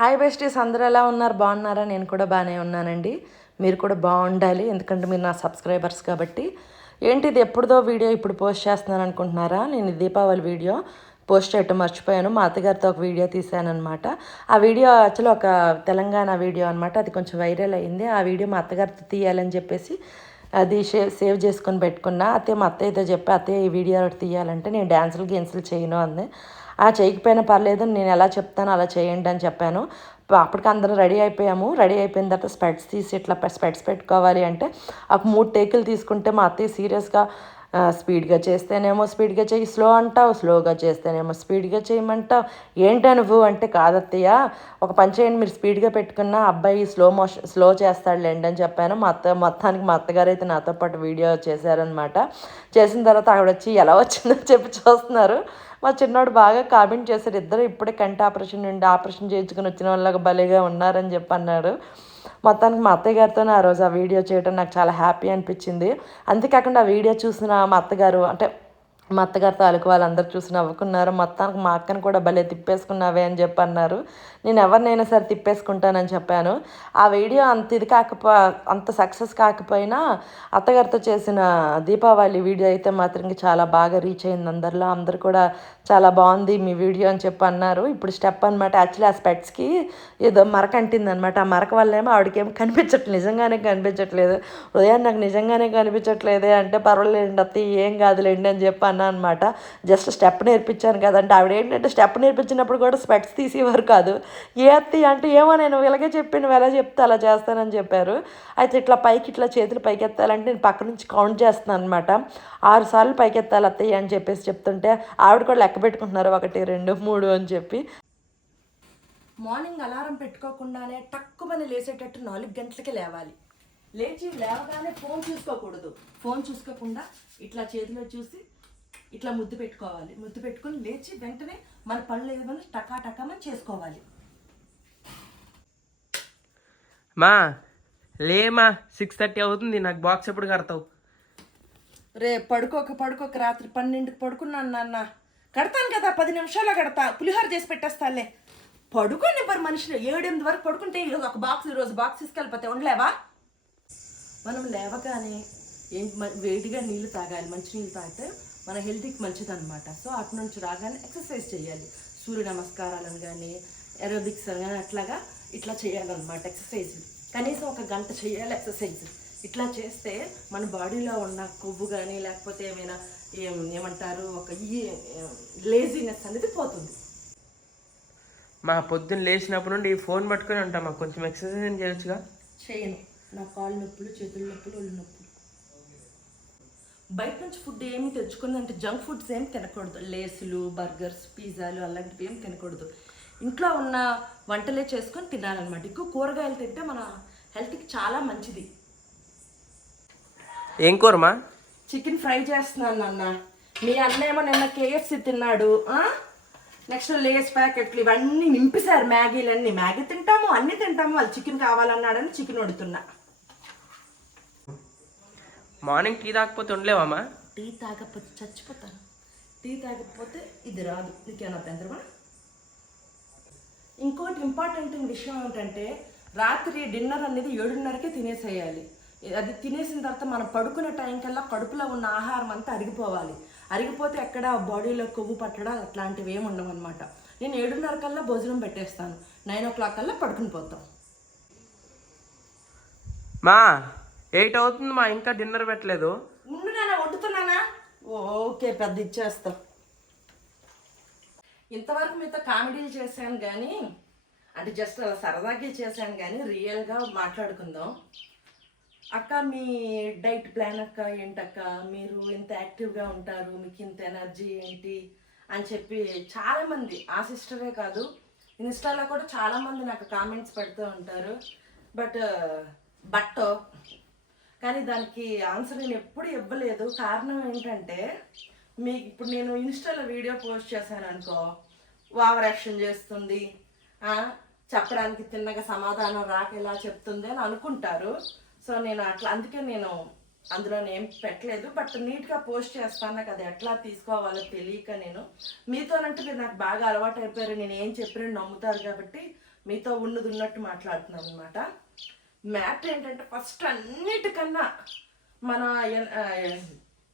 Hi besties అందరూ ఎలా ఉన్నారు? బాగున్నారా? నేను కూడా బాగానే ఉన్నానండి. మీరు కూడా బాగుండాలి. ఎందుకంటే మీరు నా సబ్స్క్రైబర్స్ కాబట్టి. ఏంటి ఇది ఎప్పుడుదో వీడియో ఇప్పుడు పోస్ట్ చేస్తున్నాను అనుకుంటున్నారా? నేను దీపావళి వీడియో పోస్ట్ చేయటం మర్చిపోయాను. మా అత్తగారితో ఒక వీడియో తీశానమాట ఆ వీడియో యాక్చువల్లీ ఒక తెలంగాణ వీడియో అనమాట అది కొంచెం వైరల్ అయింది. ఆ వీడియో మా అత్తగారితో తీయాలని చెప్పేసి అది షే- సేవ్ చేసుకొని పెట్టుకున్నా. అతే మా అత్తయ్యతో చెప్పి అత్తయ్య ఈ వీడియో తీయాలంటే నేను డ్యాన్సులు గేన్సులు చేయను అంది. ఆ చేయకపోయినా పర్లేదు నేను ఎలా చెప్తానో అలా చేయండి అని చెప్పాను. అప్పటికి అందరం రెడీ అయిపోయాము. రెడీ అయిపోయిన తర్వాత స్పెట్స్ తీసి ఇట్లా స్పెట్స్ పెట్టుకోవాలి అంటే ఒక మూడు టేకులు తీసుకుంటే మా అత్తయ్య సీరియస్గా స్పీడ్గా చేస్తేనేమో స్పీడ్గా చేయి స్లో అంటావు స్లోగా చేస్తేనేమో స్పీడ్గా చేయమంటావు. ఏంటా నువ్వు అంటే కాదత్తయ్య ఒక పని చేయండి మీరు స్పీడ్గా పెట్టుకున్న అబ్బాయి స్లో మోషన్ స్లో చేస్తాడులేండి అని చెప్పాను. మా అత్త మొత్తానికి మా అత్తగారు అయితే నాతో పాటు వీడియో చేశారనమాట చేసిన తర్వాత ఆవిడ వచ్చి ఎలా వచ్చిందో చెప్పి చూస్తున్నారు. మా చిన్నోడు బాగా కామెంట్ చేశారు ఇద్దరు ఇప్పుడే కంటి ఆపరేషన్ నుండి ఆపరేషన్ చేయించుకుని వచ్చిన వాళ్ళకి భలేగా ఉన్నారని చెప్పి అన్నారు మొత్తానికి మా అత్తయ్య గారితో ఆ రోజు ఆ వీడియో చేయడం నాకు చాలా హ్యాపీ అనిపించింది. అంతేకాకుండా ఆ వీడియో చూసిన మా అత్తగారు అంటే మా అత్తగారి తాలూకు వాళ్ళందరూ చూసి నవ్వుకున్నారు. మొత్తానికి మా అక్కను కూడా భలే తిప్పేసుకున్నావే అని చెప్పి అన్నారు నేను ఎవరినైనా సరే తిప్పేసుకుంటానని చెప్పాను. ఆ వీడియో అంత ఇది కాకపో అంత సక్సెస్ కాకపోయినా అత్తగారితో చేసిన దీపావళి వీడియో అయితే మాత్రం చాలా బాగా రీచ్ అయింది అందరిలో. అందరు కూడా చాలా బాగుంది మీ వీడియో అని చెప్పి అన్నారు. ఇప్పుడు స్టెప్ అనమాట యాక్చువల్లీ ఆ స్పెట్స్కి ఏదో మరక అంటింది అనమాట ఆ మరక వల్ల ఏమో ఆవిడకేం కనిపించట్లేదు నిజంగానే కనిపించట్లేదు. ఉదయం నాకు నిజంగానే కనిపించట్లేదే అంటే పర్వాలేండి అత్త ఏం కాదులేండి అని చెప్పి అన్నా అనమాట జస్ట్ స్టెప్ నేర్పించాను కదంటే ఆవిడ ఏంటంటే స్టెప్ నేర్పించినప్పుడు కూడా స్పెట్స్ తీసేవారు కాదు. ఏ అత్తి అంటే ఏమో నేను ఇలాగే చెప్పి నువ్వు ఎలా చెప్తే అలా చేస్తానని చెప్పారు. అయితే ఇట్లా పైకి ఇట్లా చేతులు పైకి ఎత్తాలంటే నేను పక్క నుంచి కౌంట్ చేస్తున్నాను అనమాట ఆరు సార్లు పైకి ఎత్తాలి అత్తయ్య అని చెప్పేసి చెప్తుంటే ఆవిడ కూడా లెక్క పెట్టుకుంటున్నారు ఒకటి రెండు మూడు అని చెప్పి. మార్నింగ్ అలారం పెట్టుకోకుండానే టక్కుమని లేచేటట్టు నాలుగు గంటలకి లేవాలి. లేచి లేవగానే ఫోన్ చూసుకోకూడదు. ఫోన్ చూసుకోకుండా ఇట్లా చేతిలో చూసి ఇట్లా ముద్దు పెట్టుకోవాలి. ముద్దు పెట్టుకొని లేచి వెంటనే మన పనులు ఏమైనా టకా టకామని చేసుకోవాలి. మా లేమా సిక్స్ థర్టీ అవుతుంది. నాకు బాక్స్ ఎప్పుడు కడతావు? రే పడుకోక పడుకోక రాత్రి పన్నెండుకి పడుకున్నాను నాన్న. కడతాను కదా పది నిమిషాల్లో కడతా. పులిహోర చేసి పెట్టేస్తాలే పడుకోండి మరి మనుషులు ఏడెనిమిది వరకు పడుకుంటే ఈరోజు ఒక బాక్స్ ఈరోజు బాక్స్ తీసుకెళ్ళిపోతే ఉండలేవా? మనం లేవగానే ఏం వేడిగా నీళ్ళు తాగాలి మంచి నీళ్ళు తాగితే మన హెల్త్కి మంచిది అనమాట సో అటు నుంచి రాగానే ఎక్సర్సైజ్ చేయాలి. సూర్య నమస్కారాలను కానీ ఎరోబిక్స్ కానీ అట్లాగా ఇట్లా చేయాలన్నమాట ఎక్సర్సైజ్ కనీసం ఒక గంట చేయాలి ఎక్సర్సైజ్ ఇట్లా చేస్తే మన బాడీలో ఉన్న కొవ్వు కానీ లేకపోతే ఏమైనా ఏం ఏమంటారు ఒక ఈ లేజినెస్ అనేది పోతుంది. మా పొద్దున్న లేచినప్పటి నుండి ఈ ఫోన్ పట్టుకొని ఉంటాం మాకు. కొంచెం ఎక్సర్సైజ్ చేయొచ్చుగా? చేయను. నా కాళ్ళు నొప్పులు చేతుల నొప్పులు ఒళ్ళు నొప్పులు. బయట నుంచి ఫుడ్ ఏమి తెచ్చుకుంది అంటే జంక్ ఫుడ్స్ ఏం తినకూడదు. లేసులు బర్గర్స్ పిజ్జాలు అలాంటివి ఏం తినకూడదు. ఇంట్లో ఉన్న వంటలే చేసుకొని తినాలన్నమాట. ఎక్కువ కూరగాయలు తింటే మన హెల్త్కి చాలా మంచిది. ఏం కూరమా చికెన్ ఫ్రై చేస్తున్నాను నాన్న. మీ అన్నేమో నిన్న కేఎఫ్సి తిన్నాడు. నెక్స్ట్ లేస్ ప్యాకెట్లు ఇవన్నీ నింపేశారు. మ్యాగీలన్నీ. మ్యాగీ తింటాము అన్నీ తింటాము. వాళ్ళు చికెన్ కావాలన్నాడని చికెన్ వండుతున్నా. మార్నింగ్ టీ తాకపోతే ఉండలేవమ్మా టీ తాగకపోతే చచ్చిపోతాను. టీ తాగకపోతే ఇది రాదు. నీకేనా పెందరమా ఇంకోటి ఇంపార్టెంట్ విషయం ఏంటంటే రాత్రి డిన్నర్ అనేది ఏడున్నరకే తినేసేయాలి. అది తినేసిన తర్వాత మనం పడుకునే టైం కల్లా కడుపులో ఉన్న ఆహారం అంతా అరిగిపోవాలి. అరిగిపోతే ఎక్కడ బాడీలో కొవ్వు పట్టడం అట్లాంటివి ఏమి ఉండవు అనమాట నేను ఏడున్నర కల్లా భోజనం పెట్టేస్తాను. నైన్ ఓ క్లాక్ కల్లా పడుకుని పోతాం. మా ఎయిట్ అవుతుంది మా ఇంకా డిన్నర్ పెట్టలేదు. నాన్న వండుతున్నానా ఓకే పెద్ద ఇచ్చేస్తా. ఇంతవరకు మీతో కామెడీలు చేశాను కానీ అంటే జస్ట్ అలా సరదాగా చేశాను కానీ రియల్గా మాట్లాడుకుందాం. అక్క మీ డైట్ ప్లాన్ అక్క ఏంటక్క? మీరు ఇంత యాక్టివ్గా ఉంటారు మీకు ఇంత ఎనర్జీ ఏంటి అని చెప్పి చాలామంది ఆ సిస్టరే కాదు ఇన్స్టాలో కూడా చాలామంది నాకు కామెంట్స్ పెడుతూ ఉంటారు. బట్ బట్ కానీ దానికి ఆన్సర్ నేను ఎప్పుడు ఇవ్వలేదు. కారణం ఏంటంటే మీకు ఇప్పుడు నేను ఇన్స్టాలో వీడియో పోస్ట్ చేశాను అనుకో ఓవర్ యాక్షన్ చేస్తుంది చెప్పడానికి తిన్నగా సమాధానం రాక ఇలా చెప్తుంది అని అనుకుంటారు. సో నేను అట్లా అందుకే నేను అందులో ఏం పెట్టలేదు. బట్ నీట్గా పోస్ట్ చేస్తాను నాకు అది ఎట్లా తీసుకోవాలో తెలియక నేను మీతోనంటే మీరు నాకు బాగా అలవాటు అయిపోయారు నేను ఏం చెప్పినా నమ్ముతారు కాబట్టి మీతో ఉన్నది ఉన్నట్టు మాట్లాడుతున్నాను అనమాట మ్యాటర్ ఏంటంటే ఫస్ట్ అన్నిటికన్నా మన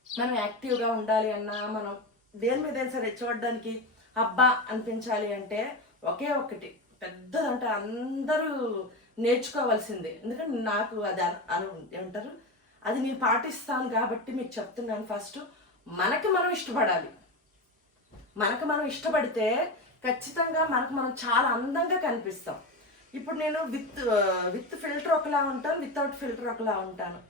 మనం యాక్టివ్గా ఉండాలి అన్నా మనం దేని మీద సరే చూడడానికి అబ్బా అనిపించాలి అంటే ఒకే ఒకటి పెద్దదంటే అందరూ నేర్చుకోవాల్సిందే. ఎందుకంటే నాకు అది అని ఏమంటారు? అది నేను పాటిస్తాను కాబట్టి మీకు చెప్తున్నాను ఫస్ట్. మనకి మనం ఇష్టపడాలి. మనకు మనం ఇష్టపడితే ఖచ్చితంగా మనకు మనం చాలా అందంగా కనిపిస్తాం. ఇప్పుడు నేను విత్ విత్ ఫిల్టర్ ఒకలా ఉంటాను వితౌట్ ఫిల్టర్ ఒకలా ఉంటాను.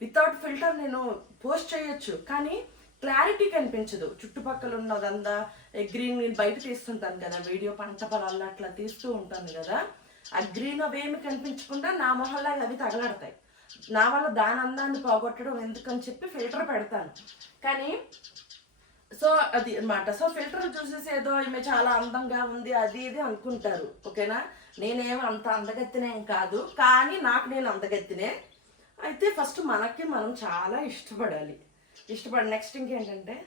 వితౌట్ ఫిల్టర్ నేను పోస్ట్ చేయొచ్చు కానీ క్లారిటీ కనిపించదు. చుట్టుపక్కల ఉన్నదంతా గ్రీన్ నేను బయట తీస్తుంటాను కదా వీడియో పంట పొలాల్లో అట్లా తీస్తూ ఉంటాను కదా. అగ్రిలో గ్రీన్ అవేమి కనిపించకుండా నా మొహల్లా అవి తగలడతాయి. నా వల్ల దాని అందాన్ని పోగొట్టడం ఎందుకని చెప్పి ఫిల్టర్ పెడతాను. కానీ సో అది అనమాట సో ఫిల్టర్ చూసేసి ఏదో ఈమె చాలా అందంగా ఉంది అది ఇది అనుకుంటారు. ఓకేనా? నేనేం అంత అందగత్తినేం కాదు. కానీ నాకు నేను అందగత్తినే. అయితే ఫస్ట్ మనకి మనం చాలా ఇష్టపడాలి. ఇష్టపడి నెక్స్ట్ ఇంకేంటంటే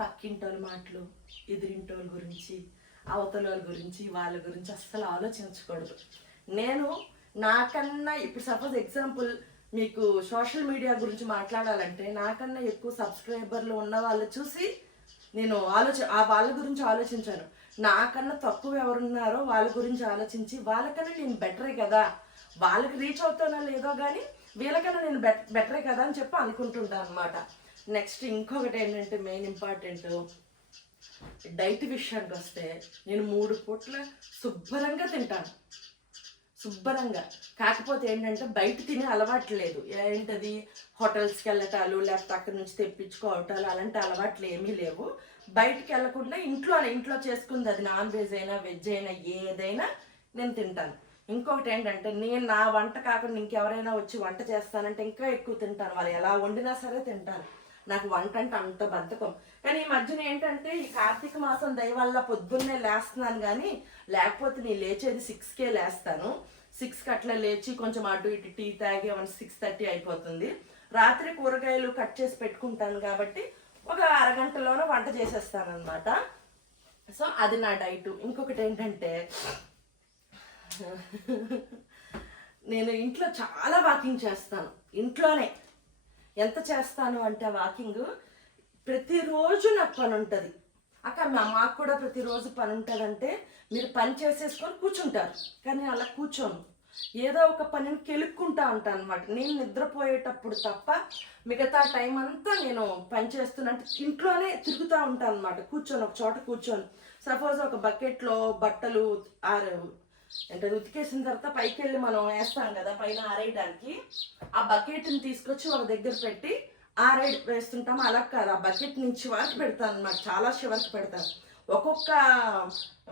పక్కింటోళ్ళ మాటలు ఎదిరింటోళ్ళ గురించి అవతల గురించి వాళ్ళ గురించి అస్సలు ఆలోచించకూడదు. నేను నాకన్నా ఇప్పుడు సపోజ్ ఎగ్జాంపుల్ మీకు సోషల్ మీడియా గురించి మాట్లాడాలంటే నాకన్నా ఎక్కువ సబ్స్క్రైబర్లు ఉన్న వాళ్ళు చూసి నేను ఆలోచ ఆ వాళ్ళ గురించి ఆలోచించాను. నాకన్నా తక్కువ ఎవరున్నారో వాళ్ళ గురించి ఆలోచించి వాళ్ళకన్నా నేను బెటరే కదా. వాళ్ళకి రీచ్ అవుతానో లేదో కానీ వీళ్ళకన్నా నేను బెట్ బెటరే కదా అని చెప్పి అనుకుంటుంటాను అనమాట నెక్స్ట్ ఇంకొకటి ఏంటంటే మెయిన్ ఇంపార్టెంట్. డైట్ విషయానికి వస్తే నేను మూడు పూట్ల శుభ్రంగా తింటాను. శుభ్రంగా. కాకపోతే ఏంటంటే బయట తినే అలవాటు లేదు. ఏంటది? హోటల్స్కి వెళ్ళటాలు లేకపోతే అక్కడి నుంచి తెప్పించుకోవటాలు అలాంటి అలవాట్లు ఏమీ లేవు. బయటికి వెళ్ళకుండా ఇంట్లో ఇంట్లో చేసుకుంది అది నాన్ వెజ్ అయినా వెజ్ అయినా ఏదైనా నేను తింటాను. ఇంకొకటి ఏంటంటే నేను నా వంట కాకుండా ఇంకెవరైనా వచ్చి వంట చేస్తానంటే ఇంకా ఎక్కువ తింటాను. వాళ్ళు ఎలా వండినా సరే తింటాను. నాకు వంట అంటే అంత బద్ధకం. కానీ ఈ మధ్యన ఏంటంటే ఈ కార్తీక మాసం దయ వల్ల పొద్దున్నే లేస్తున్నాను కానీ లేకపోతే నేను లేచేది సిక్స్కే లేస్తాను. సిక్స్కి అట్లా లేచి కొంచెం అటు ఇటు టీ తాగి వన్ సిక్స్ థర్టీ అయిపోతుంది. రాత్రి కూరగాయలు కట్ చేసి పెట్టుకుంటాను కాబట్టి ఒక అరగంటలోనే వంట చేసేస్తాను అనమాట సో అది నా డైట్. ఇంకొకటి ఏంటంటే నేను ఇంట్లో చాలా వాకింగ్ చేస్తాను. ఇంట్లోనే. ఎంత చేస్తాను అంటే వాకింగ్ ప్రతిరోజు నాకు పని ఉంటుంది. అక్క మా మాకు కూడా ప్రతిరోజు పని ఉంటుందంటే మీరు పని చేసేసుకొని కూర్చుంటారు. కానీ అలా కూర్చోను. ఏదో ఒక పనిని కెలుక్కుంటా ఉంటాను అనమాట నేను నిద్రపోయేటప్పుడు తప్ప మిగతా టైం అంతా నేను పని చేస్తున్నట్టు ఇంట్లోనే తిరుగుతూ ఉంటాను అనమాట కూర్చొని ఒక చోట కూర్చొని. సపోజ్ ఒక బకెట్లో బట్టలు ఆరు అంటే ఉతికేసిన తర్వాత పైకి వెళ్ళి మనం వేస్తాం కదా పైన ఆరేయడానికి. ఆ బకెట్ని తీసుకొచ్చి ఒక దగ్గర పెట్టి ఆరే వేస్తుంటాం అలా కాదు. ఆ బకెట్ నుంచి వరకు పెడతాను అనమాట చాలా చివరికి పెడతాను. ఒక్కొక్క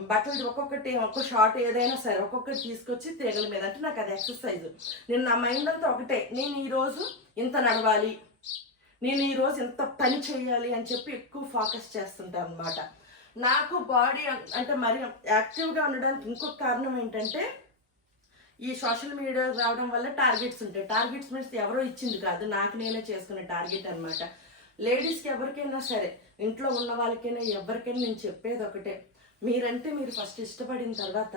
బట్టలు ఒక్కొక్కటి ఒక్కొక్క షార్ట్ ఏదైనా సరే ఒక్కొక్కటి తీసుకొచ్చి తీగల మీద. అంటే నాకు అది ఎక్సర్సైజ్. నేను నా మైండ్ అంతా ఒకటే. నేను ఈరోజు ఇంత నడవాలి. నేను ఈరోజు ఇంత పని చేయాలి అని చెప్పి ఎక్కువ ఫోకస్ చేస్తుంటాను అనమాట నాకు బాడీ అంటే మరి యాక్టివ్గా ఉండడానికి ఇంకొక కారణం ఏంటంటే ఈ సోషల్ మీడియా రావడం వల్ల టార్గెట్స్ ఉంటాయి. టార్గెట్స్ మీన్స్ ఎవరో ఇచ్చింది కాదు. నాకు నేనే చేసుకునే టార్గెట్ అనమాట లేడీస్కి ఎవరికైనా సరే ఇంట్లో ఉన్న వాళ్ళకైనా ఎవరికైనా నేను చెప్పేది ఒకటే. మీరంటే మీరు ఫస్ట్ ఇష్టపడిన తర్వాత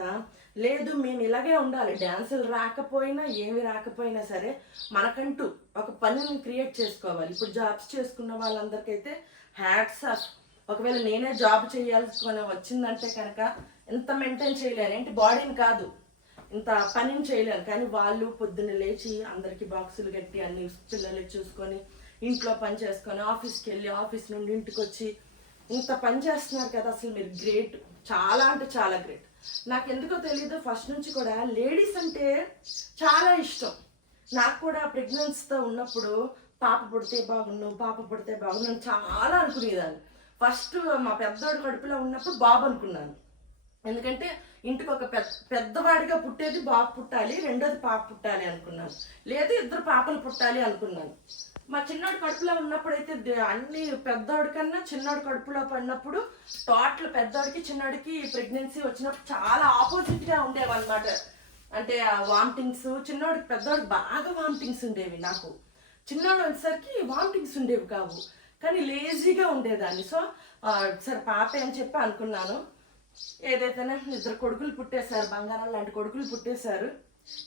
లేదు మేము ఇలాగే ఉండాలి. డ్యాన్సులు రాకపోయినా ఏమి రాకపోయినా సరే మనకంటూ ఒక పనిని క్రియేట్ చేసుకోవాలి. ఇప్పుడు జాబ్స్ చేసుకున్న వాళ్ళందరికైతే హ్యాట్స్ ఆఫ్ ఒకవేళ నేనే జాబ్ చేయాల్సుకొని వచ్చిందంటే కనుక ఎంత మెయింటైన్ చేయలేను. ఏంటి? బాడీని కాదు. ఇంత పనిని చేయలేను. కానీ వాళ్ళు పొద్దున్న లేచి అందరికి బాక్సులు కట్టి అన్ని పిల్లలు చూసుకొని ఇంట్లో పని చేసుకొని ఆఫీస్కి వెళ్ళి ఆఫీస్ నుండి ఇంటికి వచ్చి ఇంత పని చేస్తున్నారు కదా అసలు మీరు గ్రేట్ చాలా అంటే చాలా గ్రేట్ నాకు ఎందుకో తెలియదు ఫస్ట్ నుంచి కూడా లేడీస్ అంటే చాలా ఇష్టం. నాకు కూడా ప్రెగ్నెన్సీతో ఉన్నప్పుడు పాప పుడితే బాగున్నావు పాప పుడితే బాగున్నాను చాలా అనుకునేదాన్ని. ఫస్ట్ మా పెద్దోడు కడుపులో ఉన్నప్పుడు బాబు అనుకున్నాను. ఎందుకంటే ఇంటికి ఒక పెద్ద పెద్దవాడిగా పుట్టేది బాబు పుట్టాలి రెండోది పాప పుట్టాలి అనుకున్నాను. లేదు ఇద్దరు పాపలు పుట్టాలి అనుకున్నాను. మా చిన్నోడు కడుపులో ఉన్నప్పుడైతే అన్ని పెద్దోడి కన్నా చిన్నోడు కడుపులో పడినప్పుడు టోటల్ పెద్దోడికి చిన్నోడికి ప్రెగ్నెన్సీ వచ్చినప్పుడు చాలా ఆపోజిట్గా ఉండేవన్నమాట. అంటే వామిటింగ్స్ చిన్నోడికి పెద్దోడికి బాగా వామిటింగ్స్ ఉండేవి నాకు. చిన్నోడు వచ్చేసరికి వామిటింగ్స్ ఉండేవి కావు. కానీ లేజీగా ఉండేదాన్ని. సో సరే పాప అని చెప్పి అనుకున్నాను. ఏదైతేనే ఇద్దరు కొడుకులు పుట్టేశారు బంగారాలు లాంటి కొడుకులు పుట్టేశారు.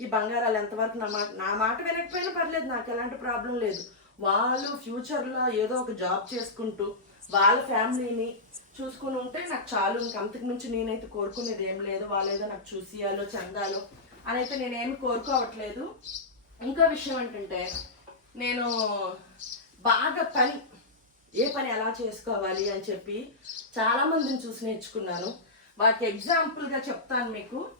ఈ బంగారాలు ఎంతవరకు నా మాట నా మాట వినకపోయినా పర్లేదు నాకు ఎలాంటి ప్రాబ్లం లేదు. వాళ్ళు ఫ్యూచర్లో ఏదో ఒక జాబ్ చేసుకుంటూ వాళ్ళ ఫ్యామిలీని చూసుకుని ఉంటే నాకు చాలు. ఇంక అంతకు మించి నేనైతే కోరుకునేది ఏం లేదు. వాళ్ళు ఏదో నాకు చూసియాలో చెందాలో అని అయితే నేనేమి కోరుకోవట్లేదు. ఇంకో విషయం ఏంటంటే నేను బాగా పని ఏ పని ఎలా చేసుకోవాలి అని చెప్పి చాలా మందిని చూసి నేర్చుకున్నాను. వాటికి ఎగ్జాంపుల్గా చెప్తాను మీకు.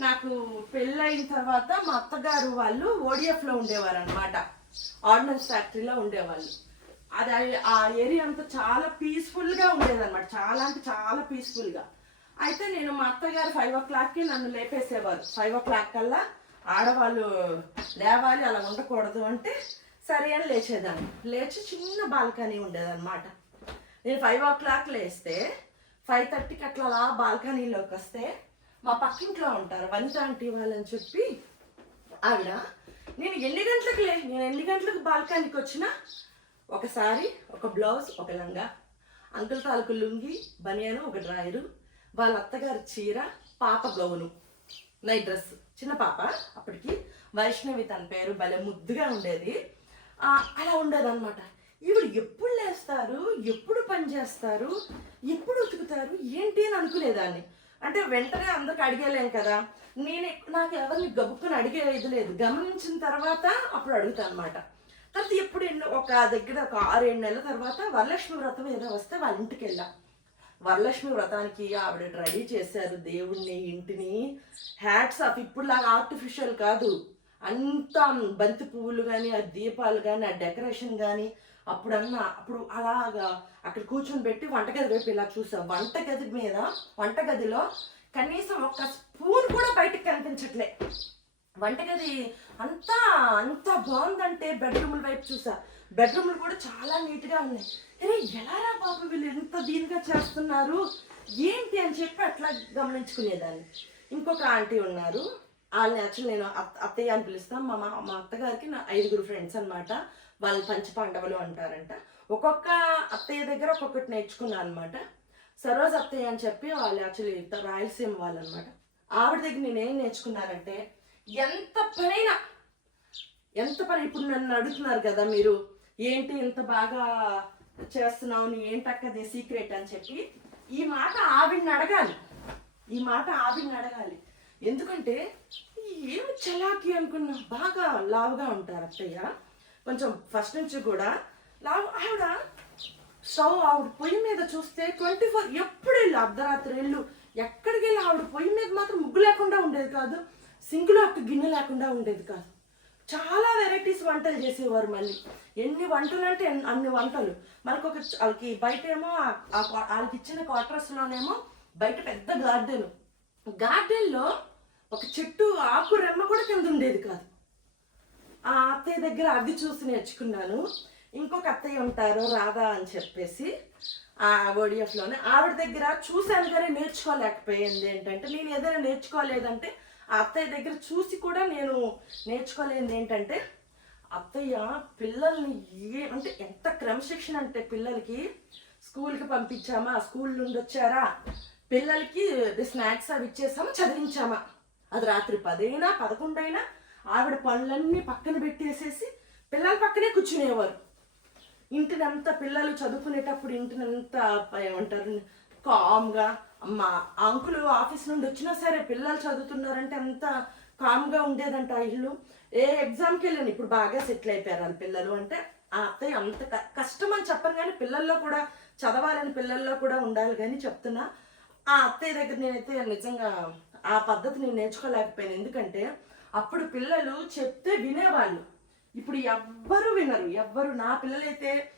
నాకు పెళ్ళైన తర్వాత మా అత్తగారు వాళ్ళు ఓడిఎఫ్లో ఉండేవారు అనమాట ఆర్డినెన్స్ ఫ్యాక్టరీలో ఉండేవాళ్ళు. అది ఆ- ఆ ఏరియా అంతా చాలా పీస్ఫుల్గా ఉండేదన్నమాట. చాలా అంటే చాలా పీస్ఫుల్గా అయితే నేను మా అత్తగారు ఫైవ్ ఓ క్లాక్కి నన్ను లేపేసేవారు. ఫైవ్ ఓ క్లాక్ కల్లా ఆడవాళ్ళు లేవాలి అలా ఉండకూడదు అంటే సరే అని లేచేదాన్ని లేచి చిన్న బాల్కనీ ఉండేదన్నమాట. నేను ఫైవ్ ఓ క్లాక్ లేస్తే ఫైవ్ థర్టీకి అట్లా అలా బాల్కనీలోకి వస్తే మా పక్కింట్లో ఉంటారు వనిత ఆంటీ వాళ్ళని చెప్పి ఆవిడ నేను ఎన్ని గంటలకు లే నేను ఎన్ని గంటలకు బాల్కనీకి వచ్చినా ఒకసారి ఒక బ్లౌజ్ ఒక లంగా అంకుల్ తాలూకు లుంగి బనియాను ఒక డ్రాయరు వాళ్ళ అత్తగారి చీర పాప గౌను నైట్ డ్రెస్ చిన్న పాప అప్పటికి వైష్ణవి తన పేరు భలే ముద్దుగా ఉండేది. అలా ఉండదన్నమాట. ఈవిడ ఎప్పుడు లేస్తారు? ఎప్పుడు పని చేస్తారు? ఎప్పుడు ఉతుకుతారు? ఏంటి అని అనుకునేదాన్ని. అంటే వెంటనే అందరికి అడిగేలేం కదా. నేను నాకు ఎవరిని గబుక్కుని అడిగే ఇది లేదు. గమనించిన తర్వాత అప్పుడు అడుగుతాను అనమాట తర్వాత ఎప్పుడు ఎన్నో ఒక దగ్గర ఒక ఆరు ఏడు నెలల తర్వాత వరలక్ష్మి వ్రతం ఏదో వస్తే వాళ్ళ ఇంటికి వెళ్ళా. వరలక్ష్మి వ్రతానికి ఆవిడ రెడీ చేశారు దేవుణ్ణి ఇంటిని. హ్యాట్స్ ఆఫ్ ఇప్పుడులాగా ఆర్టిఫిషియల్ కాదు. అంత బంతి పువ్వులు కానీ ఆ దీపాలు కానీ ఆ డెకరేషన్ కానీ అప్పుడన్నా అప్పుడు అలాగా అక్కడ కూర్చొని పెట్టి వంటగది వైపు ఇలా చూసాం. వంటగది మీద వంటగదిలో కనీసం ఒక స్పూన్ కూడా బయటకు కనిపించట్లే. వంటగది అంతా అంత బాగుందంటే బెడ్రూముల వైపు చూసా. బెడ్రూమ్లు కూడా చాలా నీట్గా ఉన్నాయి. అరే ఎలారా బాబు వీళ్ళు ఎంత దీనిగా చేస్తున్నారు? ఏంటి అని చెప్పి అట్లా గమనించుకునేదాన్ని. ఇంకొక ఆంటీ ఉన్నారు. వాళ్ళని యాక్చువల్ నేను అత్త అత్తయ్య అని పిలుస్తాను మా మా- మా అత్తగారికి నా ఐదుగురు ఫ్రెండ్స్ అనమాట వాళ్ళు పంచ పాండవులు అంటారంట. ఒక్కొక్క అత్తయ్య దగ్గర ఒక్కొక్కటి నేర్చుకున్నాను అనమాట సరోజ్ అత్తయ్య అని చెప్పి వాళ్ళు యాక్చువల్లీ రాయలసీమ వాళ్ళు అనమాట ఆవిడ దగ్గర నేను ఏం నేర్చుకున్నానంటే ఎంత పనైనా ఎంత పని ఇప్పుడు నన్ను అడుగుతున్నారు కదా మీరు ఏంటి ఇంత బాగా చేస్తున్నావు నీ ఏంటక్కది సీక్రెట్ అని చెప్పి ఈ మాట ఆవిడని అడగాలి. ఈ మాట ఆవిడని అడగాలి. ఎందుకంటే ఏమి చలాకి అనుకున్నా బాగా లావుగా ఉంటారు అత్తయ్య. కొంచెం ఫస్ట్ నుంచి కూడా లావు ఆవిడ స్టవ్ ఆవిడ పొయ్యి మీద చూస్తే ట్వంటీ ఫోర్ ఎప్పుడు వెళ్ళు అర్ధరాత్రి వెళ్ళు ఎక్కడికి వెళ్ళి ఆవిడ పొయ్యి మీద మాత్రం ముగ్గు లేకుండా ఉండేది కాదు సింకులో ఒక గిన్నె లేకుండా ఉండేది కాదు. చాలా వెరైటీస్ వంటలు చేసేవారు మళ్ళీ. ఎన్ని వంటలు అంటే అన్ని వంటలు. మనకు ఒక వాళ్ళకి బయట ఏమో ఆ- వాళ్ళకి ఇచ్చిన క్వార్టర్స్లోనేమో బయట పెద్ద గార్డెన్ గార్డెన్లో ఒక చెట్టు ఆకు రెమ్మ కూడా కింద ఉండేది కాదు. ఆ అత్తయ్య దగ్గర అది చూసి నేర్చుకున్నాను. ఇంకొక అత్తయ్య ఉంటారు రాధా అని చెప్పేసి ఆ ఓడిఎఫ్లోనే ఆవిడ దగ్గర చూశాను కానీ నేర్చుకోలేకపోయింది. ఏంటంటే నేను ఏదైనా నేర్చుకోలేదంటే ఆ అత్తయ్య దగ్గర చూసి కూడా నేను నేర్చుకోలేనిది ఏంటంటే అత్తయ్య పిల్లల్ని ఏ అంటే ఎంత క్రమశిక్షణ అంటే పిల్లలకి స్కూల్కి పంపించామా? స్కూల్ నుండి వచ్చారా? పిల్లలకి స్నాక్స్ అవి ఇచ్చేసామా? చదివించామా? అది రాత్రి పదైనా పదకొండైనా ఆవిడ పనులన్నీ పక్కన పెట్టేసేసి పిల్లల పక్కనే కూర్చునేవారు. ఇంటినంతా పిల్లలు చదువుకునేటప్పుడు ఇంటినంతా ప- ఏమంటారు కామ్గా. అమ్మ అంకులు ఆఫీస్ నుండి వచ్చినా సరే పిల్లలు చదువుతున్నారంటే అంత కామ్గా ఉండేదంట ఆ ఇల్లు. ఏ ఎగ్జామ్కి వెళ్ళాను ఇప్పుడు బాగా సెటిల్ అయిపోయారు వాళ్ళ పిల్లలు అంటే. ఆ అత్తయ్య అంత క- కష్టం అని చెప్పను కానీ పిల్లల్లో కూడా చదవాలని పిల్లల్లో కూడా ఉండాలి కానీ చెప్తున్నా. ఆ అత్తయ్య దగ్గర నేనైతే నిజంగా ఆ పద్ధతి నేను నేర్చుకోలేకపోయాను. ఎందుకంటే అప్పుడు పిల్లలు చెప్తే వినేవాళ్ళు. ఇప్పుడు ఎవ్వరు వినరు. ఎవ్వరు నా పిల్లలైతే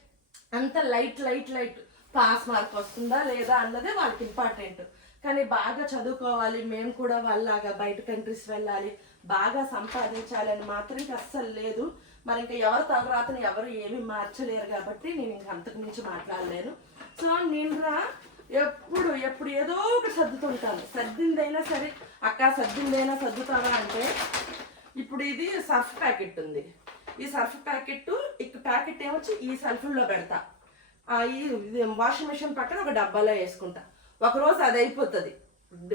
అంత light light light pass mark వస్తుందా లేదా అన్నదే వాళ్ళకి ఇంపార్టెంట్. కానీ బాగా చదువుకోవాలి. మేము కూడా వాళ్ళలాగా బయట కంట్రీస్ వెళ్ళాలి. బాగా సంపాదించాలి అని మాత్రం ఇంకా అస్సలు లేదు. మరి ఇంకా ఎవరు తలరాతని ఎవరు ఏమీ మార్చలేరు కాబట్టి నేను ఇంక అంతకు మించి మాట్లాడలేను. సో నేను రా ఎప్పుడు ఎప్పుడు ఏదో ఒకటి సర్దుతుంటాను. సర్దిందైనా సరే అక్క సర్దిందైనా సర్దుతావా అంటే ఇప్పుడు ఇది సర్ఫ్ ప్యాకెట్ ఉంది. ఈ సర్ఫ్ ప్యాకెట్ ఇక ప్యాకెట్ ఏమొచ్చి ఈ సర్ఫ్లో పెడతా. ఆ ఈ ఇది వాషింగ్ మిషన్ పక్కన ఒక డబ్బాలో వేసుకుంటా. ఒక రోజు అది అయిపోతుంది.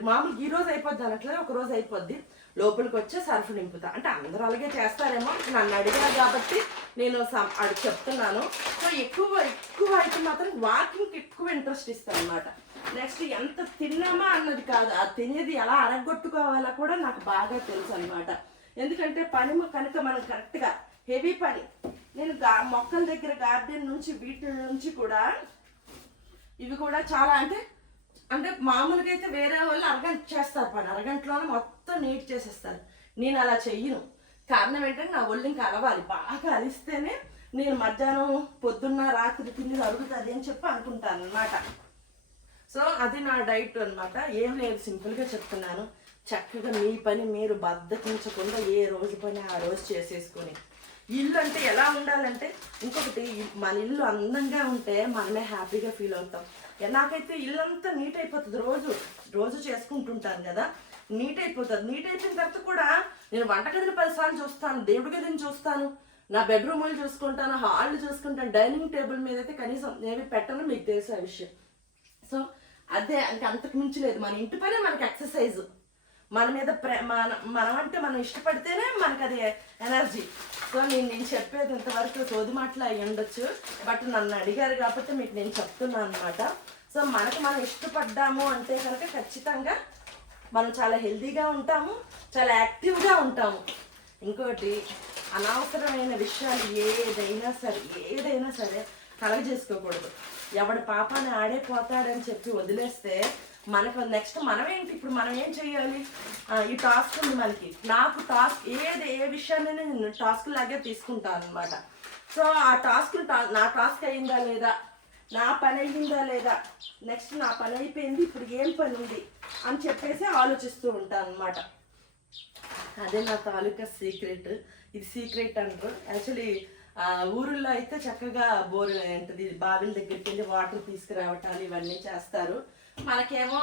మామూలుగా ఈ రోజు అయిపోద్ది అనట్లేదు ఒక రోజు అయిపోద్ది. లోపలికి వచ్చే సర్ఫ్ నింపుతా. అంటే అందరూ అలాగే చేస్తారేమో నన్ను అడిగారు కాబట్టి నేను అది చెప్తున్నాను. సో ఎక్కువ ఎక్కువ అయితే మాత్రం వాకింగ్కి ఎక్కువ ఇంట్రెస్ట్ ఇస్తాను అనమాట నెక్స్ట్ ఎంత తిన్నామా అన్నది కాదు. ఆ తినేది ఎలా అరగొట్టుకోవాలో కూడా నాకు బాగా తెలుసు అనమాట ఎందుకంటే పని కనుక మనం కరెక్ట్గా హెవీ పని. నేను గా మొక్కల దగ్గర గార్డెన్ నుంచి వీటి నుంచి కూడా ఇవి కూడా చాలా అంటే అంటే మామూలుగా అయితే వేరే వాళ్ళు అరగంట చేస్తారు పని. అరగంటలోనే మొత్తం నీట్ చేసేస్తారు. నేను అలా చెయ్యను. కారణం ఏంటంటే నా ఒళ్ళు ఇంకా అలవాలి బాగా అలిస్తేనే నేను మధ్యాహ్నం పొద్దున్న రాత్రి తిండి అరుగుతుంది అని చెప్పి అనుకుంటాను అనమాట సో అది నా డైట్ అన్నమాట. ఏం లేదు సింపుల్గా చెప్తున్నాను. చక్కగా మీ పని మీరు బద్దకించకుండా ఏ రోజు పని ఆ రోజు చేసేసుకొని. ఇల్లు అంటే ఎలా ఉండాలంటే ఇంకొకటి మన ఇల్లు అందంగా ఉంటే మనమే హ్యాపీగా ఫీల్ అవుతాం. నాకైతే ఇల్లు అంతా నీట్ అయిపోతుంది. రోజు రోజు చేసుకుంటుంటాను కదా. నీట్ అయిపోతుంది. నీట్ అయిపోయిన తర్వాత కూడా నేను వంటగదిని పదిసార్లు చూస్తాను దేవుడి గదిని చూస్తాను నా బెడ్రూమ్లు చూసుకుంటాను హాల్ చూసుకుంటాను డైనింగ్ టేబుల్ మీద అయితే కనీసం ఏమి పెట్టను మీకు తెలిసే విషయం. సో అదే అంటే అంతకు మించి లేదు. మన ఇంటి పైన మనకి ఎక్సర్సైజ్ మన మీద ప్రే మన మనం అంటే మనం ఇష్టపడితేనే మనకు అది ఎనర్జీ సో నేను నేను చెప్పేది ఇంతవరకు సోది మాటలు అయి ఉండొచ్చు. బట్ నన్ను అడిగారు కాబట్టి మీకు నేను చెప్తున్నాను అనమాట సో మనకు మనం ఇష్టపడ్డాము అంటే కనుక ఖచ్చితంగా మనం చాలా హెల్దీగా ఉంటాము చాలా యాక్టివ్గా ఉంటాము. ఇంకోటి అనవసరమైన విషయాలు ఏదైనా సరే ఏదైనా సరే కలగ చేసుకోకూడదు. ఎవడి పాపాన్ని ఆడే పోతాడని చెప్పి వదిలేస్తే మనకు నెక్స్ట్ మనం ఏంటి ఇప్పుడు మనం ఏం చేయాలి? ఈ టాస్క్ ఉంది మనకి. నాకు టాస్క్ ఏది ఏ విషయాన్ని నేను టాస్క్ లాగే తీసుకుంటాను అనమాట సో ఆ టాస్క్ నా టాస్క్ అయిందా లేదా నా పని అయ్యిందా లేదా? నెక్స్ట్ నా పని అయిపోయింది ఇప్పుడు ఏం పని ఉంది అని చెప్పేసి ఆలోచిస్తూ ఉంటాను అనమాట అదే నా తాలూకా సీక్రెట్. ఇది సీక్రెట్ అంటారు. యాక్చువల్లీ ఊరిలో అయితే చక్కగా బోర్ ఉంటుంది బావిల దగ్గరికి వెళ్ళి వాటర్ తీసుకురావటాలు ఇవన్నీ చేస్తారు. మనకేమో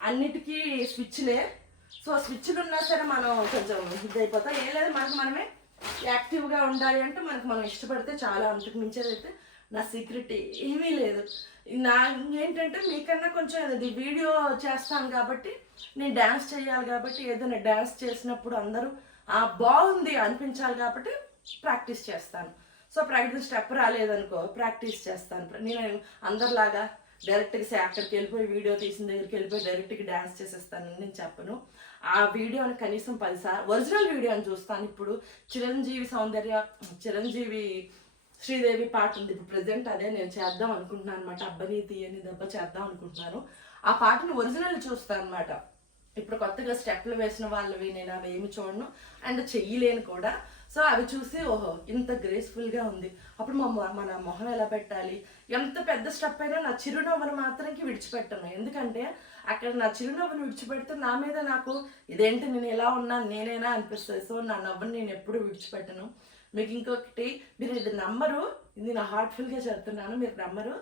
అన్నిటికీ స్విచ్లే. సో స్విచ్లు ఉన్నా సరే మనం కొంచెం ఇదైపోతాం. ఏం లేదు మనకు మనమే యాక్టివ్గా ఉండాలి అంటే మనకు మనం ఇష్టపడితే చాలా అంతకు మించేది అయితే నా సీక్రెట్ ఏమీ లేదు. నా ఏంటంటే మీకన్నా కొంచెం ఇది వీడియో చేస్తాను కాబట్టి నేను డ్యాన్స్ చేయాలి కాబట్టి ఏదైనా డ్యాన్స్ చేసినప్పుడు అందరూ ఆ బాగుంది అనిపించాలి కాబట్టి ప్రాక్టీస్ చేస్తాను. సో ప్రాక్టీస్ స్టెప్ రాలేదనుకో ప్రాక్టీస్ చేస్తాను. నేను అందరిలాగా డైరెక్ట్గా అక్కడికి వెళ్ళిపోయి వీడియో తీసిన దగ్గరికి వెళ్ళిపోయి డైరెక్ట్గా డ్యాన్స్ చేసేస్తానని నేను చెప్పను. ఆ వీడియోని కనీసం పదిసార్లు ఒరిజినల్ వీడియోని చూస్తాను. ఇప్పుడు చిరంజీవి సౌందర్య చిరంజీవి శ్రీదేవి పాట ఉంది. ఇప్పుడు ప్రజెంట్ అదే నేను చేద్దాం అనుకుంటున్నాను అనమాట అబ్బని తీయని దెబ్బ చేద్దాం అనుకుంటున్నాను ఆ పాటను ఒరిజినల్ చూస్తాను అనమాట ఇప్పుడు కొత్తగా స్టెప్లు వేసిన వాళ్ళవి నేను అవి ఏమి చూడను. అండ్ చెయ్యలేను కూడా. సో అవి చూసి ఓహో ఇంత గ్రేస్ఫుల్గా ఉంది. అప్పుడు మా మొ- మన మొహం ఎలా పెట్టాలి? ఎంత పెద్ద స్టెప్ అయినా నా చిరునవ్వును మాత్రంకి విడిచిపెట్టను. ఎందుకంటే అక్కడ నా చిరునవ్వును విడిచిపెడితే నా మీద నాకు ఇదేంటి నేను ఎలా ఉన్నాను నేనేనా అనిపిస్తుంది. సో నా నవ్వుని నేను ఎప్పుడు విడిచిపెట్టను. మీకు ఇంకొకటి మీరు ఇది నమ్మరు. ఇది నా హార్ట్ఫుల్గా చెప్తున్నాను మీరు నమ్మరు.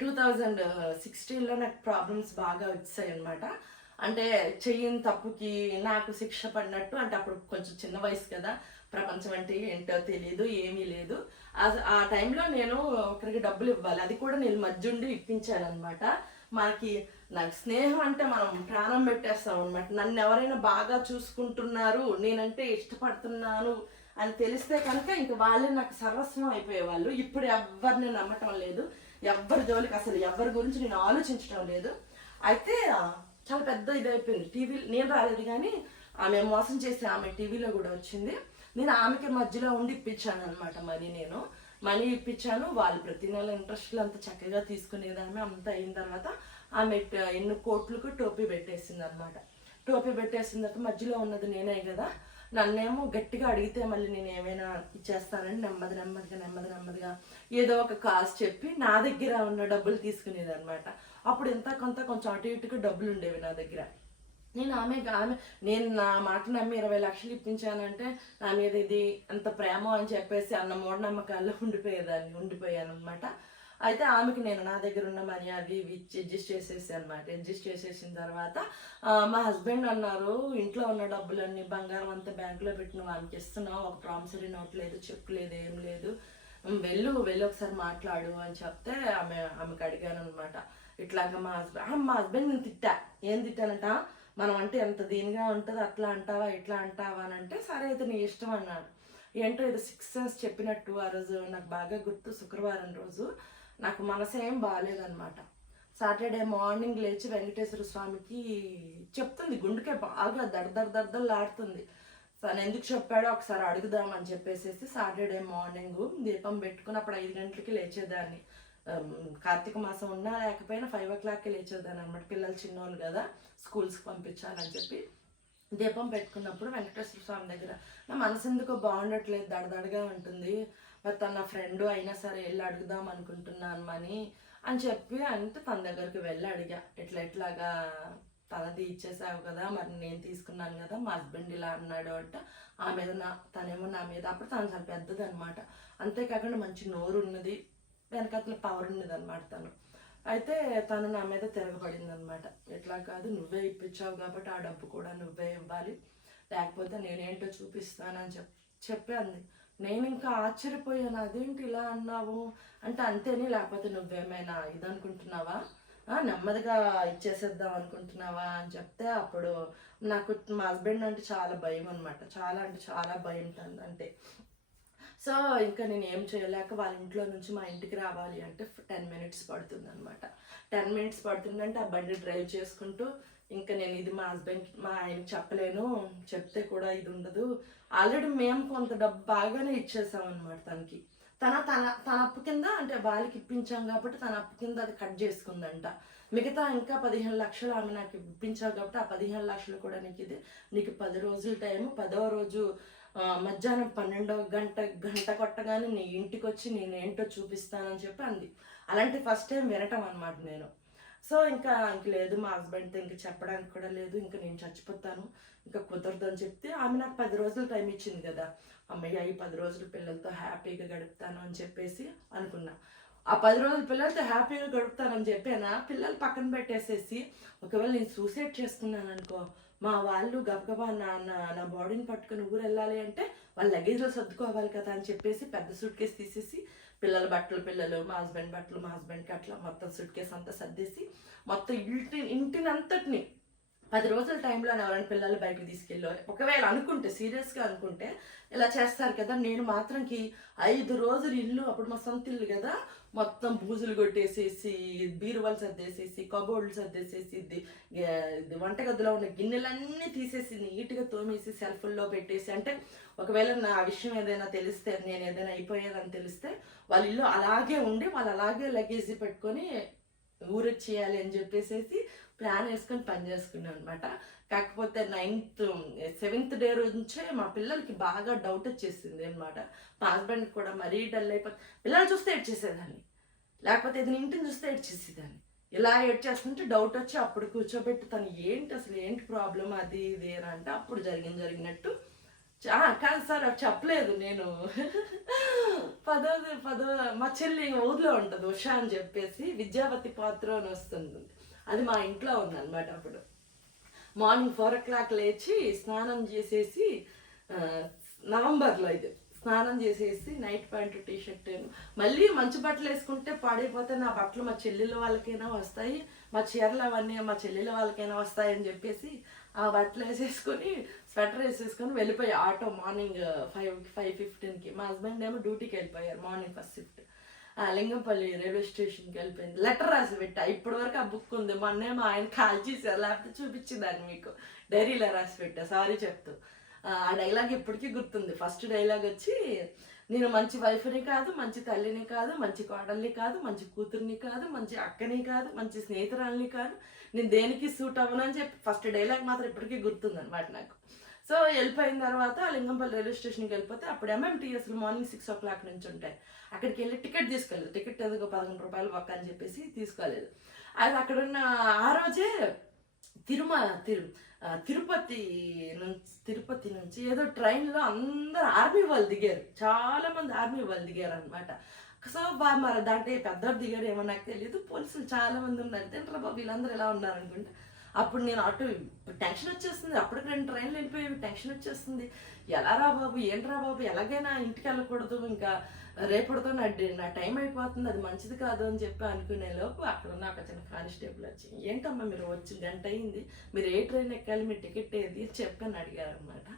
టూ థౌజండ్ సిక్స్టీన్లో నాకు ప్రాబ్లమ్స్ బాగా వచ్చాయి అనమాట అంటే చెయ్యని తప్పుకి నాకు శిక్ష పడినట్టు అంటే అప్పుడు కొంచెం చిన్న వయసు కదా ప్రపంచం అంటే ఏంటో తెలియదు ఏమీ లేదు. ఆ- ఆ టైంలో నేను ఒకరికి డబ్బులు ఇవ్వాలి అది కూడా నేను మధ్యుండి ఇప్పించాను అనమాట మనకి నాకు స్నేహం అంటే మనం ప్రాణం పెట్టేస్తాం అనమాట నన్ను ఎవరైనా బాగా చూసుకుంటున్నారు నేనంటే ఇష్టపడుతున్నాను అని తెలిస్తే కనుక ఇంక వాళ్ళే నాకు సర్వస్వం అయిపోయేవాళ్ళు. ఇప్పుడు ఎవరిని నమ్మటం లేదు. ఎవరి జోలికి అసలు ఎవరి గురించి నేను ఆలోచించడం లేదు. అయితే చాలా పెద్ద ఇది అయిపోయింది టీవీ నేను రాలేదు కానీ ఆమె మోసం చేసి ఆమె టీవీలో కూడా వచ్చింది. నేను ఆమెకి మధ్యలో ఉండి ఇప్పించాను అనమాట మనీ నేను. మనీ ఇప్పించాను. వాళ్ళు ప్రతి నెల ఇంట్రెస్ట్లు అంత చక్కగా తీసుకునేదాన్ని అంత అయిన తర్వాత ఆమె ఎన్నో ఎన్ని కోట్లకు టోపీ పెట్టేసింది అనమాట టోపీ పెట్టేసిన తర్వాత మధ్యలో ఉన్నది నేనే కదా. నన్నేమో గట్టిగా అడిగితే మళ్ళీ నేను ఏమైనా ఇచ్చేస్తానని నెమ్మది నెమ్మదిగా నెమ్మది నెమ్మదిగా ఏదో ఒక కాస్ట్ చెప్పి నా దగ్గర ఉన్న డబ్బులు తీసుకునేది అనమాట అప్పుడు ఎంత కొంత కొంచెం అటు ఇటుగా డబ్బులు ఉండేవి నా దగ్గర. నేను ఆమె ఆమె నేను నా మాట నమ్మి ఇరవై లక్షలు ఇప్పించానంటే నా మీద ఇది అంత ప్రేమ అని చెప్పేసి అన్న మూఢనమ్మకాల్లో ఉండిపోయేదాన్ని ఉండిపోయాను అనమాట అయితే ఆమెకి నేను నా దగ్గర ఉన్న మనీ అవి ఇవి ఇచ్చి అడ్జస్ట్ చేసేసి అనమాట అడ్జస్ట్ చేసేసిన తర్వాత మా హస్బెండ్ అన్నారు ఇంట్లో ఉన్న డబ్బులన్నీ బంగారం అంతా బ్యాంకులో పెట్టిన వాళ్ళకి ఇస్తున్నావు ఒక ప్రామిసరీ నోట్ లేదు చెక్ లేదు ఏం లేదు. వెళ్ళు వెళ్ళి ఒకసారి మాట్లాడు అని చెప్తే ఆమె ఆమెకు అడిగాను అనమాట ఇట్లాగ మా హస్బెండ్ మా హస్బెండ్ నేను తిట్టా. ఏం తిట్టానంట? మనం అంటే ఎంత దీనిగా ఉంటుంది అట్లా అంటావా ఇట్లా అంటావా అని అంటే సరే అయితే నీ ఇష్టం అన్నాడు. ఏంటో ఇది సిక్స్ సెన్స్ చెప్పినట్టు ఆ రోజు నాకు బాగా గుర్తు శుక్రవారం రోజు. నాకు మనసేం బాగాలేదనమాట సాటర్డే మార్నింగ్ లేచి వెంకటేశ్వర స్వామికి చెప్తుంది గుండెకే బాగా దడదడ దడదలాడుతుంది తను ఎందుకు చెప్పాడో ఒకసారి అడుగుదామని చెప్పేసి సాటర్డే మార్నింగ్ దీపం పెట్టుకుని అప్పుడు ఐదు గంటలకి లేచేదాన్ని. కార్తీక మాసం ఉన్నా లేకపోయినా ఫైవ్ ఓ క్లాక్కి లేచేదాన్ని అనమాట పిల్లలు చిన్నోళ్ళు కదా స్కూల్స్కి పంపించాలని చెప్పి దీపం పెట్టుకున్నప్పుడు వెంకటేశ్వర స్వామి దగ్గర నా మనసు ఎందుకో బాగుండట్లేదు దడదడగా ఉంటుంది. తన ఫ్రెండ్ అయినా సరే వెళ్ళి అడుగుదాం అనుకుంటున్నాను మని అని చెప్పి అంటే తన దగ్గరికి వెళ్ళి అడిగా. ఇట్లా ఇట్లాగా తనది ఇచ్చేసావు కదా మరి నేను తీసుకున్నాను కదా మా హస్బెండ్ ఇలా అన్నాడు అంట. ఆ మీద నా తనేమో నా మీద అప్పుడు తను చాలా పెద్దది అనమాట అంతేకాకుండా మంచి నోరు ఉన్నది వెనకట్ల పవర్ ఉన్నది అనమాట తను. అయితే తను నా మీద తిరగబడింది అనమాట ఎట్లా కాదు నువ్వే ఇప్పించావు కాబట్టి ఆ డబ్బు కూడా నువ్వే ఇవ్వాలి. లేకపోతే నేనేంటో చూపిస్తానని చెప్ చెప్పి అంది. నేను ఇంకా ఆశ్చర్యపోయాను. అదేంటి ఇలా అన్నావు? అంటే అంతేని లేకపోతే నువ్వేమైనా ఇది అనుకుంటున్నావా నెమ్మదిగా ఇచ్చేసేద్దాం అనుకుంటున్నావా? అని చెప్తే అప్పుడు నాకు మా హస్బెండ్ అంటే చాలా భయం అనమాట చాలా అంటే చాలా భయం తను అంటే. సో ఇంకా నేను ఏం చేయలేక వాళ్ళ ఇంట్లో నుంచి మా ఇంటికి రావాలి అంటే టెన్ మినిట్స్ పడుతుంది అనమాట టెన్ మినిట్స్ పడుతుందంటే ఆ బండి డ్రైవ్ చేసుకుంటూ ఇంకా నేను ఇది మా హస్బెండ్ మా ఆయనకి చెప్పలేను. చెప్తే కూడా ఇది ఉండదు. ఆల్రెడీ మేము కొంత డబ్బు బాగానే ఇచ్చేసాం అనమాట తనకి. తన తన తన అప్పు కింద అంటే వాళ్ళకి ఇప్పించాం కాబట్టి తన అప్పు కింద అది కట్ చేసుకుందంట. మిగతా ఇంకా పదిహేను లక్షలు ఆమె నాకు ఇప్పించావు కాబట్టి ఆ పదిహేను లక్షలు కూడా నీకు ఇది నీకు పది రోజుల టైం పదవ రోజు మధ్యాహ్నం పన్నెండో గంట గంట కొట్టగానే నీ ఇంటికి వచ్చి నేనేంటో చూపిస్తానని చెప్పి అంది. అలాంటి ఫస్ట్ టైం వినటం అనమాట నేను. సో ఇంకా ఇంక లేదు మా హస్బెండ్తో ఇంక చెప్పడానికి కూడా లేదు ఇంకా నేను చచ్చిపోతాను. ఇంకా కుదరదు అని చెప్తే ఆమె నాకు పది రోజులు టైం ఇచ్చింది కదా. అమ్మయ్య ఈ పది రోజులు పిల్లలతో హ్యాపీగా గడుపుతాను అని చెప్పేసి అనుకున్నా. ఆ పది రోజులు పిల్లలతో హ్యాపీగా గడుపుతానని చెప్పానా? పిల్లలు పక్కన పెట్టేసేసి ఒకవేళ నేను సూసైడ్ చేసుకున్నాను అనుకో మా వాళ్ళు గబగబా నా నా బాడీని పట్టుకుని ఊరు వెళ్ళాలి అంటే వాళ్ళ లగేజ్లో సర్దుకోవాలి కదా అని చెప్పేసి పెద్ద సూట్ కేసు తీసేసి పిల్లల బట్టలు పిల్లలు మా హస్బెండ్ బట్టలు మా హస్బెండ్కి అట్లా మొత్తం సూట్ కేసు అంతా సర్దేసి మొత్తం ఇంటి ఇంటినంతటిని పది రోజుల టైంలో ఎవరైనా పిల్లలు బయటకు తీసుకెళ్ళో ఒకవేళ అనుకుంటే సీరియస్గా అనుకుంటే ఇలా చేస్తారు కదా నేను మాత్రంకి ఐదు రోజులు ఇల్లు అప్పుడు మా సొంత ఇల్లు కదా మొత్తం బూజులు కొట్టేసేసి బీరువాలు సర్దేసేసి కబోర్డులు సర్దేసేసి ఇది వంటగదిలో ఉన్న గిన్నెలన్నీ తీసేసి నీట్గా తోమేసి సెల్ఫుల్లో పెట్టేసి అంటే ఒకవేళ నా విషయం ఏదైనా తెలిస్తే నేను ఏదైనా అయిపోయేదని తెలిస్తే వాళ్ళ ఇల్లు అలాగే ఉండి వాళ్ళు అలాగే లగేజ్ పెట్టుకొని ఊరొచ్చేయాలి అని చెప్పేసి ప్లాన్ వేసుకొని పని చేసుకున్నాను అనమాట కాకపోతే నైన్త్ సెవెంత్ డే నుంచే మా పిల్లలకి బాగా డౌట్ వచ్చేసింది అనమాట మా హస్బెండ్ కూడా మరీ డల్ అయిపోయి పిల్లలు చూస్తే ఏడ్చేసేదాన్ని లేకపోతే ఇది ఇంటిని చూస్తే ఏడ్చేసేదాన్ని ఇలా ఏడ్చేస్తుంటే డౌట్ వచ్చి అప్పుడు కూర్చోబెట్టి తను ఏంటి అసలు ఏంటి ప్రాబ్లం అది ఇది అని అంటే అప్పుడు జరిగింది జరిగినట్టు. చా కాదు సార్ అది చెప్పలేదు నేను. పదో పదో మా చెల్లి ఊర్లో ఉంటుంది ఉషా అని చెప్పేసి విద్యావతి పాత్ర అని వస్తుంది. అది మా ఇంట్లో ఉందన్నమాట అప్పుడు. మార్నింగ్ ఫోర్ ఓ క్లాక్ లేచి స్నానం చేసేసి నవంబర్లో ఇది. స్నానం చేసేసి నైట్ ప్యాంట్ టీ షర్ట్ మళ్ళీ మంచి బట్టలు వేసుకుంటే పాడైపోతే నా బట్టలు మా చెల్లెల వాళ్ళకైనా వస్తాయి మా చీరలు అవన్నీ మా చెల్లెల వాళ్ళకైనా వస్తాయని చెప్పేసి ఆ బట్టలు వేసేసుకొని స్వెటర్ వేసేసుకొని వెళ్ళిపోయి ఆటో మార్నింగ్ ఫైవ్ ఫైవ్ ఫిఫ్టీన్కి. మా హస్బెండ్ ఏమో డ్యూటీకి వెళ్ళిపోయారు morning first shift. Lingampalli railway స్టేషన్కి వెళ్ళిపోయింది. లెటర్ రాసి పెట్టా. ఇప్పటి వరకు ఆ బుక్ ఉంది. మొన్నే మా ఆయన కాల్ చేశారు. లేకపోతే చూపించిందాన్ని మీకు. డైరీలో రాసి పెట్టా. సారీ చెప్తూ. ఆ ఆ డైలాగ్ ఇప్పటికీ గుర్తుంది. ఫస్ట్ డైలాగ్ వచ్చి నేను మంచి వైఫ్ని కాదు మంచి తల్లిని కాదు మంచి కోడల్ని కాదు మంచి కూతుర్ని కాదు మంచి అక్కని కాదు మంచి స్నేహితురాల్ని కాదు. నేను దేనికి సూట్ అవ్వను అని చెప్పి ఫస్ట్ డైలాగ్ మాత్రం ఇప్పటికీ గుర్తుంది అనమాట నాకు. సో వెళ్ళిపోయిన తర్వాత లింగంపల్లి రైల్వే స్టేషన్కి వెళ్ళిపోతే అప్పుడు ఎంఎంటీఎస్లు మార్నింగ్ సిక్స్ ఓ క్లాక్ నుంచి ఉంటాయి. అక్కడికి వెళ్ళి టికెట్ తీసుకోలేదు. టికెట్ ఎందుకు పదకొండు రూపాయలు పక్క అని చెప్పేసి తీసుకోలేదు. అది అక్కడ ఉన్న ఆ రోజే తిరుమల తిరు తిరుపతి నుంచి తిరుపతి నుంచి ఏదో ట్రైన్లో అందరు ఆర్మీ వాళ్ళు దిగారు. చాలామంది ఆర్మీ వాళ్ళు దిగారు అనమాట సో బా మరి దాంట్లో పెద్దవాడు దిగారు ఏమో నాకు తెలియదు పోలీసులు చాలామంది ఉన్నారు. తింటారా బాబు వీళ్ళందరూ ఎలా ఉన్నారు అనుకుంటే అప్పుడు నేను అటు టెన్షన్ వచ్చేస్తుంది. అప్పటికి రెండు ట్రైన్లు వెళ్ళిపోయి టెన్షన్ వచ్చేస్తుంది. ఎలా రా బాబు? ఏంట్రా బాబు? ఎలాగైనా ఇంటికి వెళ్ళకూడదు. ఇంకా రేపటితో నా నా టైం అయిపోతుంది. అది మంచిది కాదు అని చెప్పి అనుకునే లోపు అక్కడ ఉన్న ఒక చిన్న కానిస్టేబుల్ వచ్చి ఏంటమ్మా మీరు వచ్చి గంట అయింది? మీరు ఏ ట్రైన్ ఎక్కాలి? మీ టికెట్ ఏది? చెప్పని అడిగారు అనమాట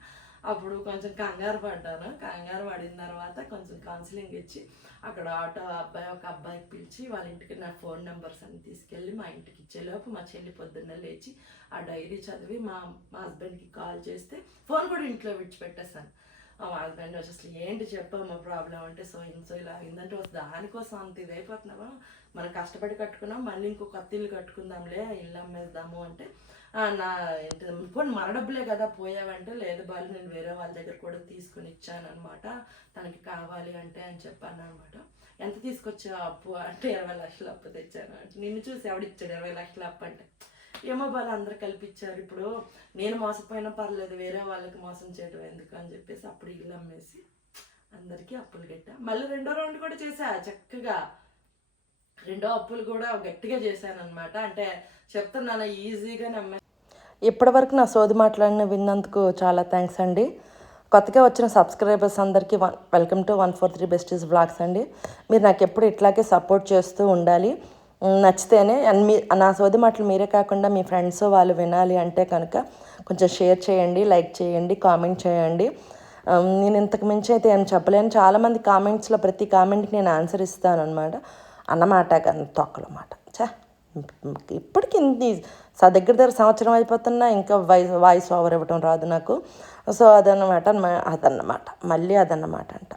అప్పుడు కొంచెం కంగారు పడ్డాను. కంగారు పడిన తర్వాత కొంచెం కౌన్సిలింగ్ ఇచ్చి అక్కడ ఆటో అబ్బాయి ఒక అబ్బాయికి పిలిచి వాళ్ళ ఇంటికి నా ఫోన్ నెంబర్స్ అన్ని తీసుకెళ్ళి మా ఇంటికి ఇచ్చేలోపు మా చెల్లి పొద్దున్న లేచి ఆ డైరీ చదివి మా మా హస్బెండ్కి కాల్ చేస్తే ఫోన్ కూడా ఇంట్లో విడిచిపెట్టేశాను. మా హస్బెండ్ వచ్చి అసలు ఏంటి చెప్పమ్మా ప్రాబ్లం అంటే సో సో ఇలా అయిందంటే వస్తుంది దానికోసం అంత ఇదైపోతున్నావా మనం కష్టపడి కట్టుకున్నాం మళ్ళీ ఇంకో కొత్త ఇల్లు కట్టుకుందాంలే ఇల్లు అమ్మేద్దాము అంటే నా ఏంటి పోనీ మరడబ్బులే కదా పోయావంటే లేదు బాలు నేను వేరే వాళ్ళ దగ్గర కూడా తీసుకుని ఇచ్చాను అనమాట తనకి కావాలి అంటే అని చెప్పాను అనమాట ఎంత తీసుకొచ్చా అప్పు అంటే ఇరవై లక్షలు అప్పు తెచ్చాను. అంటే నిన్ను చూసి ఎవడిచ్చాడు ఇరవై లక్షల అప్పు అంటే? ఏమో బాలు అందరు కల్పించారు ఇప్పుడు నేను మోసపోయినా పర్లేదు వేరే వాళ్ళకి మోసం చేయడం ఎందుకు అని చెప్పేసి అప్పుడు ఇల్లు అమ్మేసి అందరికీ అప్పులు కట్టా. మళ్ళీ రెండో రౌండ్ కూడా చేశా చక్కగా. రెండో అప్పులు కూడా గట్టిగా చేశాను అనమాట అంటే చెప్తున్నాను ఈజీగా నమ్మే ఇప్పటివరకు నా సోది మాట్లాడిన విన్నందుకు చాలా థ్యాంక్స్ అండి. కొత్తగా వచ్చిన సబ్స్క్రైబర్స్ అందరికీ one welcome to one four three besties blogs అండి. మీరు నాకు ఎప్పుడు ఇట్లాగే సపోర్ట్ చేస్తూ ఉండాలి. నచ్చితేనే అండ్ మీ నా సోది మాటలు మీరే కాకుండా మీ ఫ్రెండ్స్ వాళ్ళు వినాలి అంటే కనుక కొంచెం షేర్ చేయండి లైక్ చేయండి కామెంట్ చేయండి. నేను ఇంతకు మించి అయితే ఏం చెప్పలేను. చాలామంది కామెంట్స్లో ప్రతి కామెంట్కి నేను ఆన్సర్ ఇస్తాను అనమాట అన్నమాట కానీ తొక్కలమాట చా ఇప్పటికి ఇన్ని స దగ్గర దగ్గర సంవత్సరం అయిపోతున్నా ఇంకా వాయిస్ వాయిస్ ఓవర్ ఇవ్వటం రాదు నాకు. సో అదన్నమాట అదన్నమాట. మళ్ళీ అదన్నమాట అంట.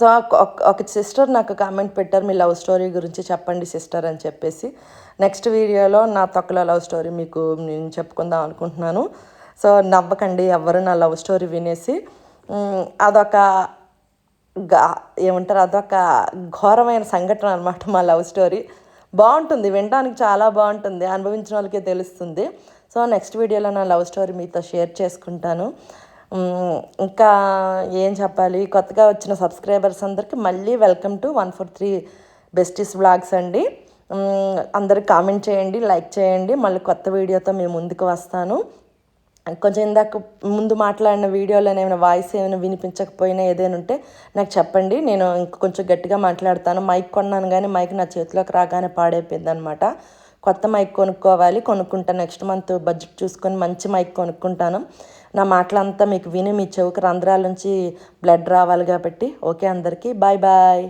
సో ఒక- సిస్టర్ నాకు కామెంట్ పెట్టారు మీ లవ్ స్టోరీ గురించి చెప్పండి సిస్టర్ అని చెప్పేసి. నెక్స్ట్ వీడియోలో నా తొక్కల లవ్ స్టోరీ మీకు నేను చెప్పుకుందాం అనుకుంటున్నాను. సో నవ్వకండి ఎవరు నా లవ్ స్టోరీ వినేసి. అదొక గా ఏమంటారు అదొక ఘోరమైన సంఘటన అనమాట మా లవ్ స్టోరీ. బాగుంటుంది వినడానికి చాలా బాగుంటుంది అనుభవించిన వాళ్ళకే తెలుస్తుంది. సో నెక్స్ట్ వీడియోలో నా లవ్ స్టోరీ మీతో షేర్ చేసుకుంటాను. ఇంకా ఏం చెప్పాలి? కొత్తగా వచ్చిన సబ్స్క్రైబర్స్ అందరికీ మళ్ళీ welcome to one four three besties vlogs అండి. అందరు కామెంట్ చేయండి లైక్ చేయండి. మళ్ళీ కొత్త వీడియోతో మేము ముందుకు వస్తాను. కొంచెం ఇందాక ముందు మాట్లాడిన వీడియోలో ఏమైనా వాయిస్ ఏమైనా వినిపించకపోయినా ఏదైనా ఉంటే నాకు చెప్పండి. నేను ఇంక కొంచెం గట్టిగా మాట్లాడతాను. మైక్ కొన్నాను కానీ మైక్ నా చేతిలోకి రాగానే పాడైపోయింది అనమాట కొత్త మైక్ కొనుక్కోవాలి. కొనుక్కుంటాను నెక్స్ట్ మంత్ బడ్జెట్ చూసుకొని మంచి మైక్ కొనుక్కుంటాను. నా మాటలంతా మీకు విని మీ చెవుకి రంధ్రాల నుంచి బ్లడ్ రావాలి కాబట్టి. ఓకే అందరికీ బాయ్ బాయ్